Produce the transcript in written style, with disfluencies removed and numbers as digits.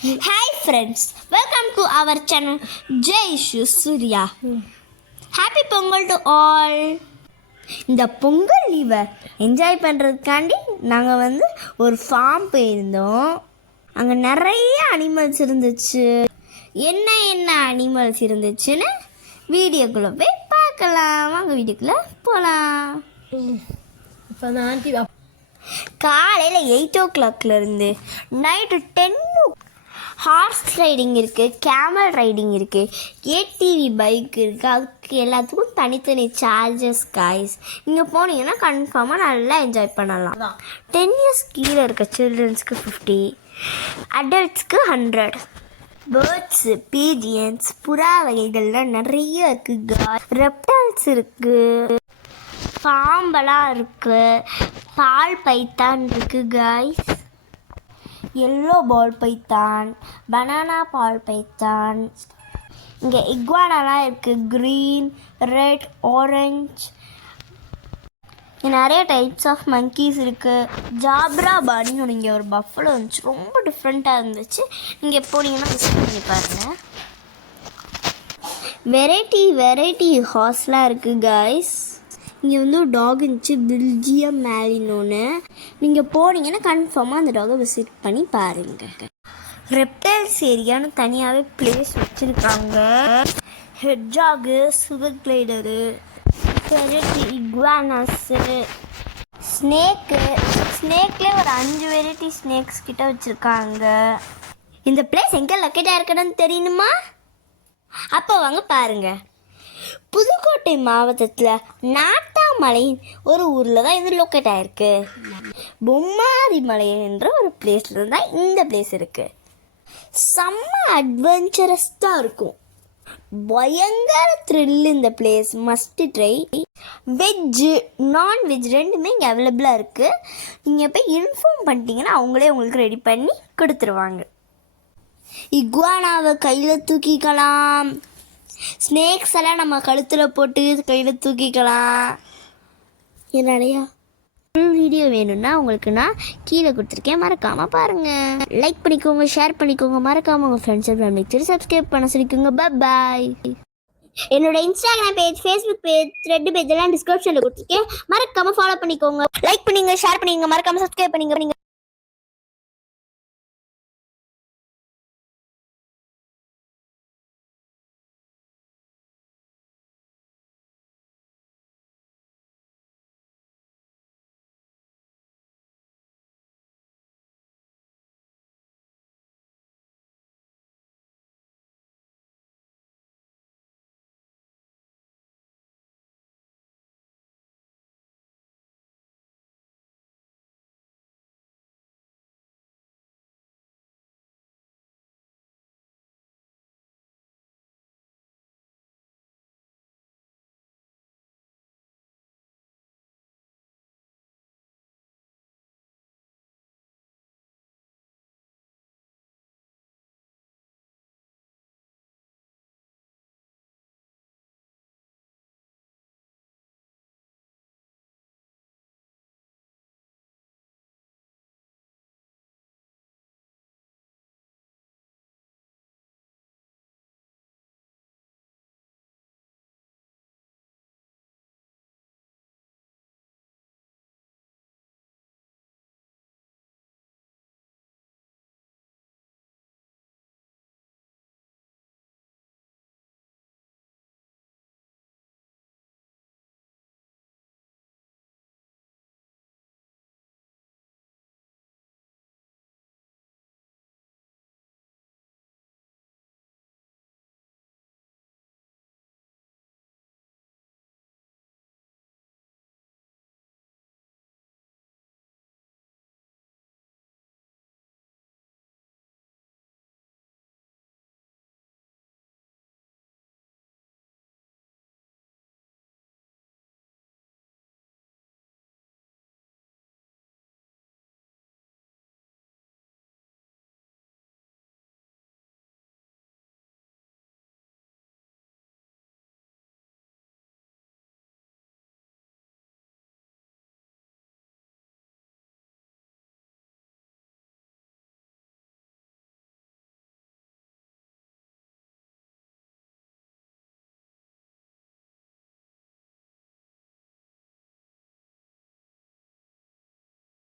Hi friends, welcome to our channel Jai Ishu Surya. Happy Pongal to all. இந்த Pongal லீவை enjoy பண்ணுறதுக்காண்டி நாங்கள் ஒரு form போயிருந்தோம். அங்கே நிறைய அனிமல்ஸ் இருந்துச்சு. என்ன அனிமல்ஸ் இருந்துச்சுன்னு வீடியோக்குள்ளே போய் பார்க்கலாம். வாங்க வீடியோக்குள்ளே போகலாம். இப்போ நான் காலையில் 8 o'clock இருந்து நைட்டு 10 ஹார்ஸ் ரைடிங் இருக்குது, கேமல் ரைடிங் இருக்குது, ஏடிவி பைக் இருக்குது. அதுக்கு எல்லாத்துக்கும் தனித்தனி சார்ஜஸ் காய்ஸ். நீங்கள் போனீங்கன்னா கன்ஃபார்மாக நல்லா என்ஜாய் பண்ணலாம். 10 years கீழே இருக்க சில்ட்ரன்ஸ்க்கு 50, அடல்ட்ஸ்க்கு 100. பேர்ட்ஸு, பீஜியன்ஸ், புறா வகைகள்லாம் நிறைய இருக்குது. ரெப்டைல்ஸ் இருக்குது, பாம்பெல்லாம் இருக்குது, பால் பைத்தான் இருக்குது guys, yellow ball python, banana ball python. இங்கே இக்வானாலாம் இருக்குது, க்ரீன், ரெட், ஆரஞ்ச். இங்கே நிறைய டைப்ஸ் ஆஃப் மங்கீஸ் இருக்குது. ஜாப்ரா பாடின்னு இங்கே ஒரு பஃபலோ இருந்துச்சு, ரொம்ப டிஃப்ரெண்ட்டாக இருந்துச்சு. நீங்கள் போனீங்கன்னா விசிட் பண்ணி பாருங்கள். வெரைட்டி ஹார்ஸ்லாம் இருக்குது காய்ஸ். இங்கே ஒரு டாக் இருந்துச்சு, பெல்ஜியம் மேலினோன்னு. நீங்கள் போனீங்கன்னா கன்ஃபார்மாக அந்த டாகை விசிட் பண்ணி பாருங்கள். ரெப்டைல்ஸ் ஏரியான்னு தனியாகவே பிளேஸ் வச்சுருக்காங்க. ஹெட்ஜாகு, சுகர் கிளைடரு, இக்வானாஸு, ஸ்னேக்லேயே ஒரு 5 வெரைட்டி ஸ்னேக்ஸ் கிட்ட வச்சுருக்காங்க. இந்த பிளேஸ் எங்கே லொக்கேட்டாக இருக்கணும்னு தெரியணுமா? அப்போ வாங்க பாருங்கள். புதுக்கோட்டை மாவட்டத்தில் நாட்டாமலையின் ஒரு ஊரில் தான் இது லொக்கேட் ஆகிருக்கு. பொம்மாரி மலை என்ற ஒரு பிளேஸில் தான் இந்த பிளேஸ் இருக்குது. செம்ம அட்வென்ச்சரஸாக இருக்கும், பயங்கர த்ரில். இந்த place must try. Veg, non veg ரெண்டுமே இங்கே அவைலபிளாக இருக்குது. நீங்கள் போய் இன்ஃபார்ம் பண்ணிட்டீங்கன்னா அவங்களே உங்களுக்கு ரெடி பண்ணி கொடுத்துருவாங்க. இக்வானாவை கையில் தூக்கிக்கலாம். ஸ்னேக்ஸ் எல்லாம் நம்ம கழுத்தில் போட்டு கையில் தூக்கிக்கலாம். என்னடையா ஃபுல் வீடியோ வேணும்னா உங்களுக்கு நான் கீழே கொடுத்துருக்கேன், மறக்காமல் பாருங்கள். லைக் பண்ணிக்கோங்க, ஷேர் பண்ணிக்கோங்க, மறக்காமல் உங்கள் ஃப்ரெண்ட்ஸ் அண்ட் ஃபேமிலிக்கு சப்ஸ்கிரைப் பண்ண சொல்லிக்கோங்க. பாய். என்னோட Instagram page, Facebook page, thread page எல்லாம் டிஸ்கிரிப்ஷனில் கொடுத்துருக்கேன். மறக்காமல் ஃபாலோ பண்ணிக்கோங்க. லைக் பண்ணிங்க, ஷேர் பண்ணிங்க, மறக்காமல் சப்ஸ்கிரைப் பண்ணிங்க.